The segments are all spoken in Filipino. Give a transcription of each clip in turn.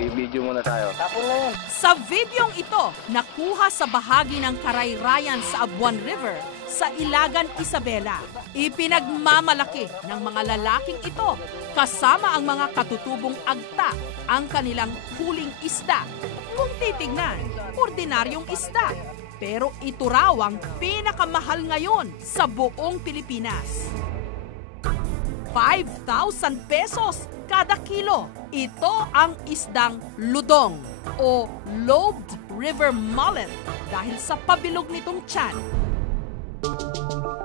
I-video muna tayo. Tapon na yun. Sa videong ito, nakuha sa bahagi ng Karayrayan sa Abuan River sa Ilagan, Isabela. Ipinagmamalaki ng mga lalaking ito kasama ang mga katutubong agta ang kanilang huling isda. Kung titignan, ordinaryong isda. Pero ito raw ang pinakamahal ngayon sa buong Pilipinas. 5,000 pesos kada kilo. Ito ang isdang ludong o lobed river mullet dahil sa pabilog nitong tiyan.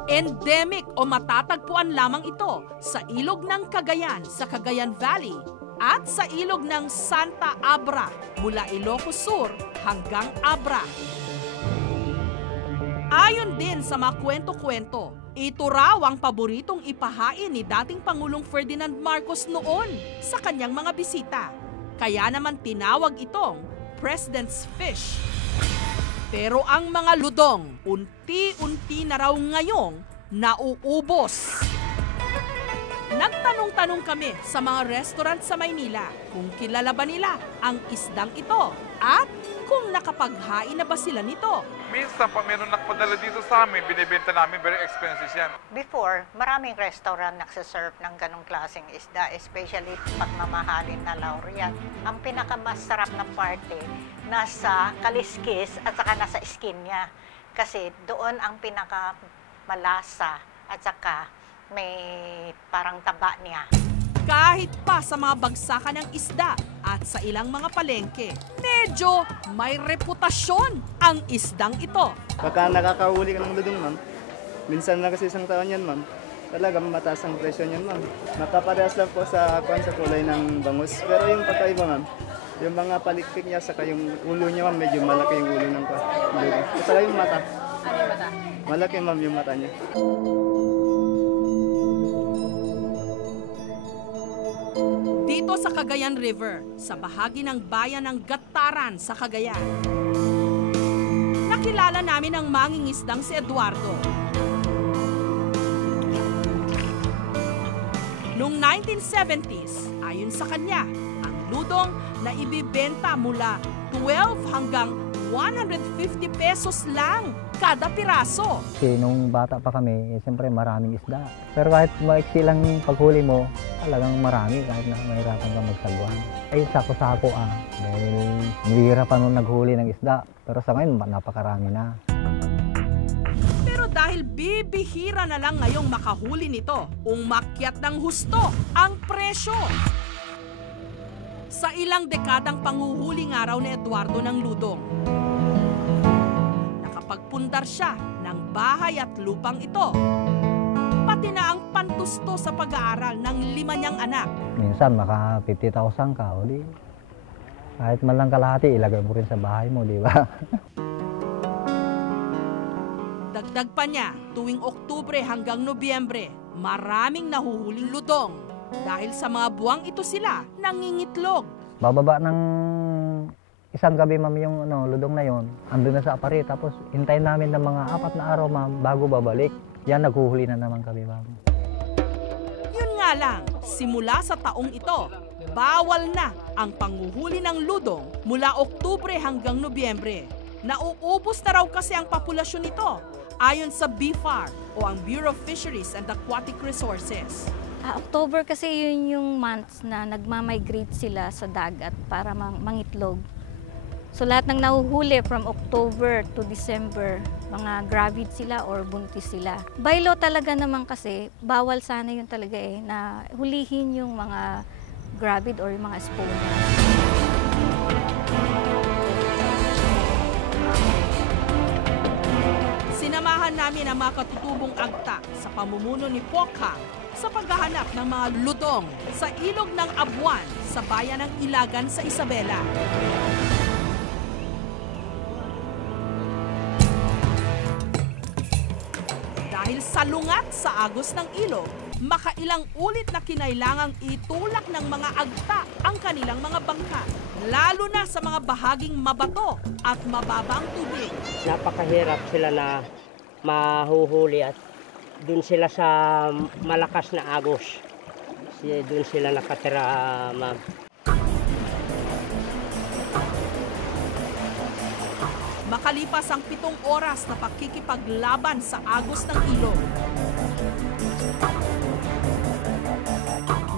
Endemic o matatagpuan lamang ito sa ilog ng Cagayan sa Cagayan Valley at sa ilog ng Santa Abra mula Ilocos Sur hanggang Abra. Ayon din sa mga kwento-kwento, ito raw ang paboritong ipahain ni dating Pangulong Ferdinand Marcos noon sa kanyang mga bisita. Kaya naman tinawag itong President's Fish. Pero ang mga ludong, unti-unti na raw ngayong nauubos. Nagtanong-tanong kami sa mga restaurant sa Maynila kung kilala ba nila ang isdang ito at kung nakapaghain na ba sila nito. Minsan, pag meron nakapadala dito sa amin, binibenta namin, very expensive yan. Before, maraming restaurant nagsiserve ng ganong klaseng isda, especially pagmamahalin na laureate. Ang pinakamasarap na parte, nasa kaliskis at saka nasa skin niya. Kasi doon ang pinakamalasa at saka may parang taba niya. Kahit pa sa mga bagsakan ng isda at sa ilang mga palengke, medyo may reputasyon ang isdang ito. Baka nakakahuli ka ng ludong, ma'am. Minsan na kasi isang taon yan, ma'am. Talagang mataas ang presyo niyan, ma'am. Nakaparehas lang po sa kulay ng bangus. Pero yung pagkaiba, ma'am, yung mga palikpik niya, saka yung ulo niya, ma'am, medyo malaki yung ulo ng ludong. Saka yung mata. Ano yung mata? Malaki, ma'am, yung mata niya. Dito sa Cagayan River, sa bahagi ng bayan ng Gataran sa Cagayan. Nakilala namin ang mangingisdang si Eduardo. Noong 1970s, ayon sa kanya, ang ludong na ibibenta mula 12 hanggang 150 pesos lang kada piraso. Kasi nung bata pa kami, siyempre maraming isda. Pero kahit maiksi lang paghuli mo, talagang marami kahit na mahirapan ka magsagwan. Ay sako-sako dahil mahirapan nung naghuli ng isda. Pero sa ngayon, napakarami na. Pero dahil bibihira na lang ngayong makahuli nito, umakyat ng husto ang presyo. Sa ilang dekadang panghuhuli nga raw ni Eduardo ng ludong, nakapagpundar siya ng bahay at lupang ito. Pati na ang pantusto sa pag-aaral ng 5 niyang anak. Minsan maka 50,000 ka, o di. Kahit man lang kalahati, ilagay mo rin sa bahay mo, di ba? Dagdag pa niya, tuwing Oktubre hanggang Nobyembre, maraming nahuhuling ludong. Dahil sa mga buwang ito sila nangingitlog. Bababa ng isang gabi, ma'am, yung ludong na yon. Andun na sa apari, tapos hintayin namin ng mga 4 na araw, ma'am, bago babalik. Yan, naghuhuli na naman kami, ma'am. Yun nga lang, simula sa taong ito, bawal na ang panghuhuli ng ludong mula Oktubre hanggang Nobyembre. Nauubos na raw kasi ang populasyon nito, ayon sa BFAR o ang Bureau of Fisheries and Aquatic Resources. October kasi yun yung months na nagmamigrate sila sa dagat para mangitlog. So lahat ng nahuhuli from October to December, mga gravid sila or buntis sila. By law talaga naman kasi, bawal sana yun talaga na hulihin yung mga gravid or yung mga spawner. Sinamahan namin ang mga katutubong agta sa pamumuno ni Pokhang sa paghahanap ng mga ludong sa ilog ng Abuan sa bayan ng Ilagan sa Isabela. Dahil salungat sa agos ng ilog, makailang ulit na kinailangang itulak ng mga agta ang kanilang mga bangka, lalo na sa mga bahaging mabato at mababang tubig. Napakahirap sila na mahuhuli at dun sila sa malakas na agos. Dun sila nakatira, ma'am. Makalipas ang 7 oras na pakikipaglaban sa agos ng ilog,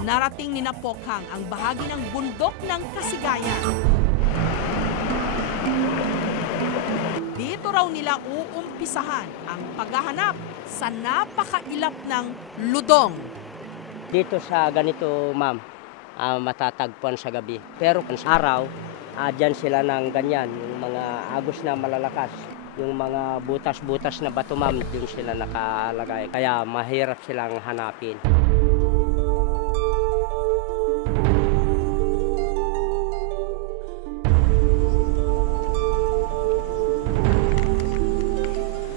narating ni Pokhang ang bahagi ng bundok ng Kasigayan. Dito raw nila uumpisahan ang paghahanap sa napakailap ng ludong. Dito sa ganito, ma'am, matatagpuan sa gabi. Pero sa araw, dyan sila ng ganyan, yung mga agos na malalakas. Yung mga butas-butas na bato, ma'am, dun sila nakalagay. Kaya mahirap silang hanapin.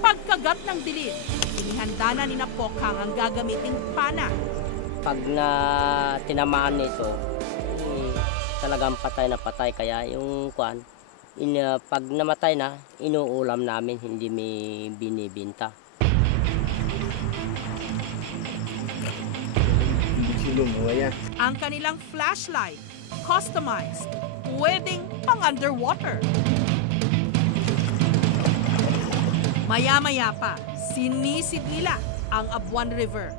Pagkagat ng dilim, inihanda na ni Pokhang ang gagamiting pana. Pag na tinamaan nito, talagang patay na patay. Kaya yung pag namatay na, inuulam namin, hindi may binibinta. Ang kanilang flashlight, customized, pwedeng pang underwater. Maya-maya pa, sinisid nila ang Abuan River.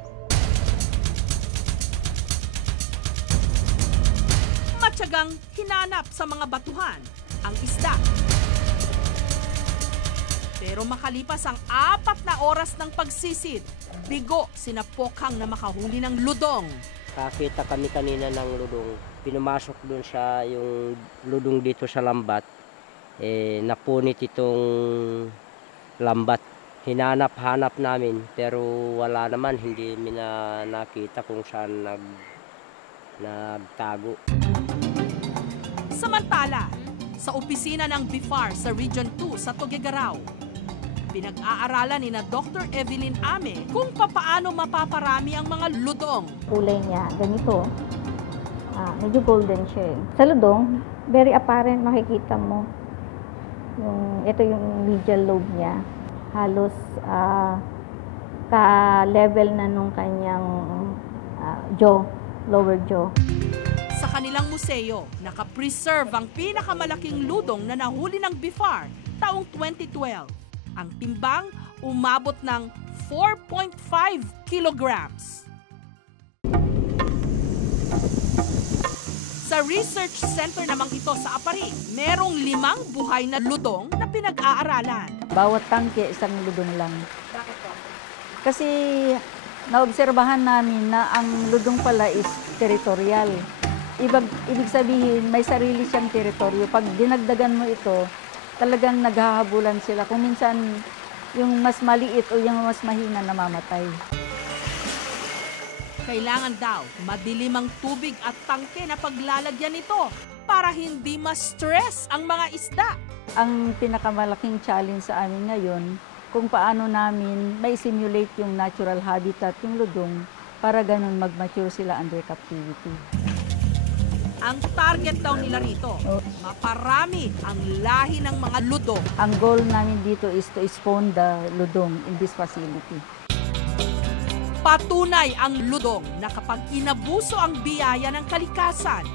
Matyagang hinanap sa mga batuhan ang isda. Pero makalipas ang 4 na oras ng pagsisid, bigo sina Pokhang na makahuli ng ludong. Kakita kami kanina ng ludong. Pinumasok dun sa yung ludong dito sa lambat. Napunit itong lambat. Hinanap-hanap namin pero wala naman. Hindi nakita kung saan nagtago. Samantala, sa opisina ng BIFAR sa Region 2 sa Tuguegarao, pinag-aaralan ni na Dr. Evelyn Ame kung papaano mapaparami ang mga ludong. Kulay niya, ganito. Medyo golden siya. Sa ludong, very apparent, makikita mo. Ito yung medial lobe niya. Halos ka-level na nung kanyang jaw, lower jaw. Sa kanilang museo, nakapreserve ang pinakamalaking ludong na nahuli ng BIFAR taong 2012. Ang timbang umabot ng 4.5 kilograms. Sa research center namang ito sa Apari, merong 5 buhay na ludong na pinag-aaralan. Bawat tangke, isang ludong lang. Kasi naobserbahan namin na ang ludong pala is teritorial. Ibig sabihin, may sarili siyang teritoryo. Pag dinagdagan mo ito, talagang naghahabulan sila. Kung minsan, yung mas maliit o yung mas mahina namamatay. Kailangan daw madilim ang tubig at tangke na paglalagyan nito para hindi ma-stress ang mga isda. Ang pinakamalaking challenge sa amin ngayon, kung paano namin may simulate yung natural habitat, yung ludong, para ganun mag-mature sila under captivity. Ang target daw nila rito, maparami ang lahi ng mga ludong. Ang goal namin dito is to spawn the ludong in this facility. Patunay ang ludong na kapag inabuso ang biyaya ng kalikasan,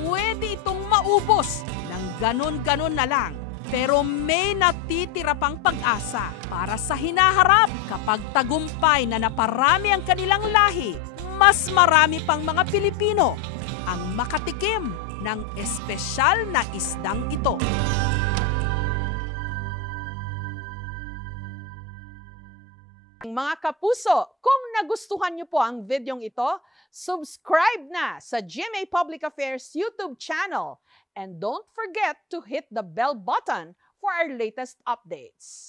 pwede itong maubos ng ganon-ganon na lang. Pero may natitira pang pag-asa para sa hinaharap. Kapag tagumpay na naparami ang kanilang lahi, mas marami pang mga Pilipino ang makatikim ng espesyal na isdang ito. Mga kapuso, kung nagustuhan niyo po ang videong ito, subscribe na sa GMA Public Affairs YouTube channel and don't forget to hit the bell button for our latest updates.